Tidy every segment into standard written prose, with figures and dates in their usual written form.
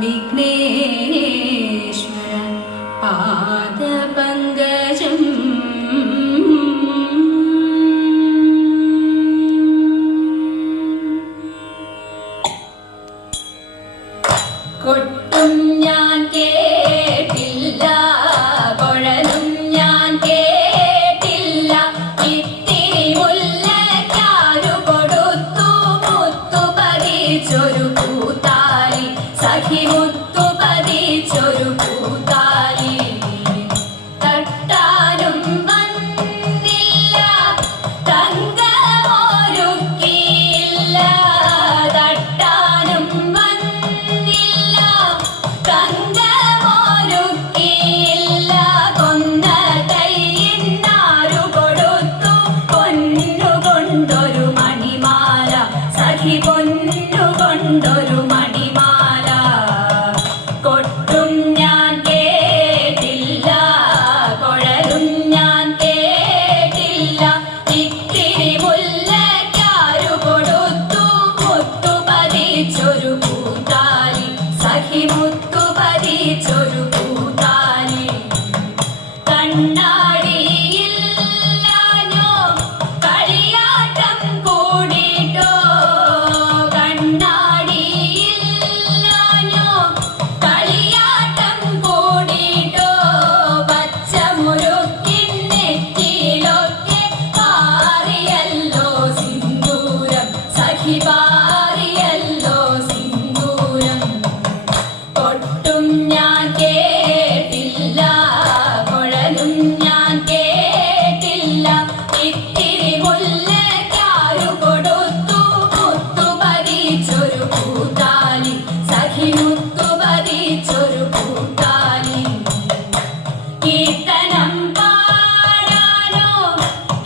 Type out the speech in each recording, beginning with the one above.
വിഘ്നേശ്വര പാദപങ്കജം കൊട്ടും ഞാൻ കേട്ടില്ല, കുഴലും ഞാൻ കേട്ടില്ല, ഇത്തിരി മുല്ലയ്ക്കാരു കൊടുത്തു മുത്തു പതിച്ചൊരു പൂത്താലി, സഖി മുത്തു പതിച്ചൊരു പൂത്താലി. തട്ടാനും വന്നില്ല, തങ്കമൊരുക്കിയില്ല, തട്ടാനും വന്നില്ല, തങ്കമൊരുക്കിയില്ല, കൊന്ന കൈയിന്നാരു കൊടുത്തു പൊന്നുകൊണ്ടൊരു മണിമാല, സഖി പൊന്നുകൊണ്ടൊരു മണിമാല. കൊട്ടും ഞാൻ കേട്ടില്ല, കുഴലും ഞാൻ കേട്ടില്ല, ഇത്തിരി മുല്ലയ്ക്കാരു കൊടുത്തു മുത്തു പതിച്ചൊരു പൂത്താലി, സഖി മുത്തു പതിച്ചൊരു പൂത്താലി. കണ്ണാടിയില്ലാഞ്ഞോ കളിയാട്ടം കൂടിട്ടോ, കണ്ണാടിയില്ലാഞ്ഞോ കളിയാട്ടം കൂടിട്ടോ, പച്ചമുരുക്കിൻ നെറ്റിയിലൊക്കെ പാറിയല്ലോ സിന്ദൂരം, സഖി പാറിയല്ലോ സിന്ദൂരം. കൊട്ടും ഞാൻ കേട്ടില്ല, കുഴലും ഞാൻ കേട്ടില്ല, ഇത്തിരി മുല്ലയ്ക്കാരു കൊടുത്തു മുത്തു പതിച്ചൊരു പൂത്താലി, സഖി മുത്തു പതിച്ചൊരു പൂത്താലി. കീർത്തനം പാടാനോ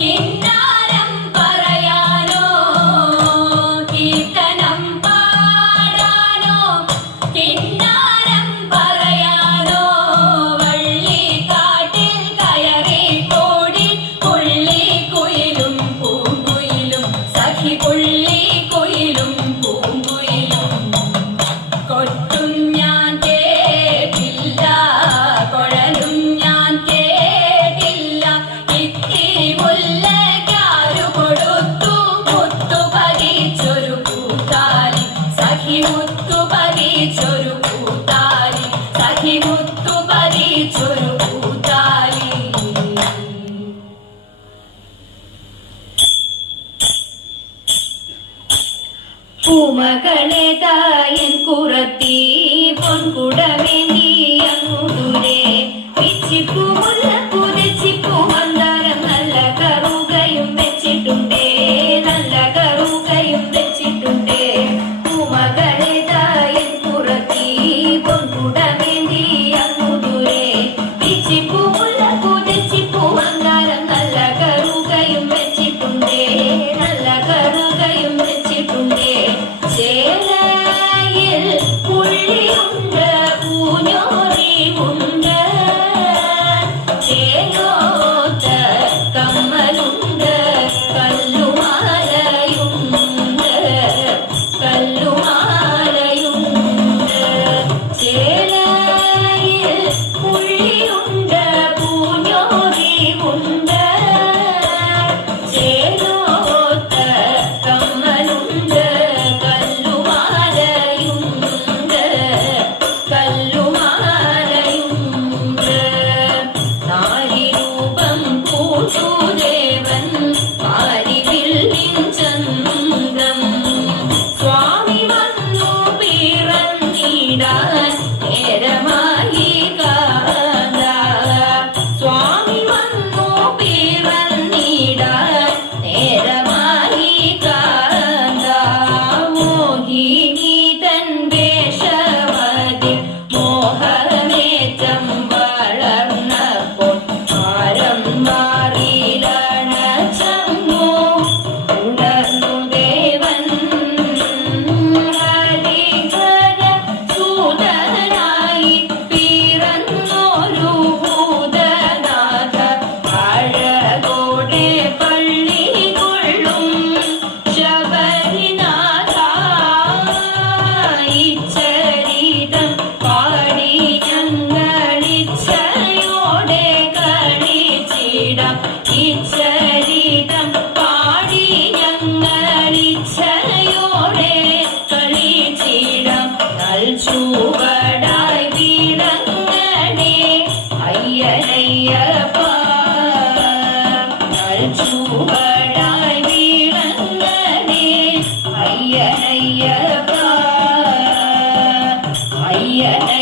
കിന്നാരം പറയാനോ, കീർത്തനം പാടാനോ കിന്നാരം പറയാനോ, വള്ളിക്കാട്ടിൽ കയറി കൂടി പുള്ളിക്കുയിലും പൂങ്കുയിലും, സഖി പുള്ളിക്കുയിലും പൂങ്കുയിലും. കൊട്ടും ഞാൻ കേട്ടില്ല, കുഴലും ഞാൻ കേട്ടില്ല, ഇത്തിരി മുല്ലയ്ക്കാരു കൊടുത്തു മുത്തു പതിച്ചൊരു പൂത്താലി, സഖി മുത്തു പതിച്ചൊരു പൂത്താലി, സഖി മുത്തു പതിച്ചൊരു പൂത്താലി. പൂമകളേതായൻ കുറത്തി പൊൻകുടമേന്തി അങ്ങുദൂരെ, പിച്ചിപ്പൂ മുല്ല പുതിച്ചിപ്പൂ മന്ദാരം നല്ല കറുകയും വെച്ചിട്ടുണ്ടേ, നല്ല കറുകയും വെച്ചിട്ടുണ്ടേ. പൂമകളേതായൻ കുറത്തി പൊൻകുടമേന്തി അങ്ങുദൂരെ, പിച്ചിപ്പൂ മുല്ല പുതിച്ചിപ്പൂ മന്ദാരം നല്ല കറുകയും വെച്ചിട്ടുണ്ടേ, നല്ല കറുകയും വെച്ചിട്ടുണ്ടേ. ചേലയിൽ പുള്ളിയുണ്ട്, പൂഞ്ഞോറിയുണ്ട്, ചേലോത്ത കമ്മലുണ്ട്, കല്ലുമാലയുണ്ട്, കല്ലുമാലയുണ്ട്. ചേലയിൽ പുള്ളിയുണ്ട്, പൂഞ്ഞോറിയുണ്ട്, ചേലോത്ത കമ്മലുണ്ട്, കല്ലുമാലയുണ്ട്, കല്ലുമാലയുണ്ട്. നാരിരൂപം പൂട്ടുദേവൻ മാരിവില്ലിൻ ചന്തം, സ്വാമി വന്നു പിറന്നിടാൻ നേരമായി കാന്ത, സ്വാമി വന്നു പിറന്നിടാൻ നേരമായി കാന്ത. മോഹിനി തൻ വേഷമതിൽ മോഹമേറ്റം വളർന്നപ്പോൾ ഭാരം മാറിയിലണച്ചങ്ങു ഉണർന്നു ദേവൻ. ഹരിഹര സൂത ചൂവടായി വീണങ്ങണേ അയ്യനയ്യപ്പ ചൂവടായി വീണങ്ങണേ അയ്യനയ്യപ്പ അയ്യനയ്യപ്പ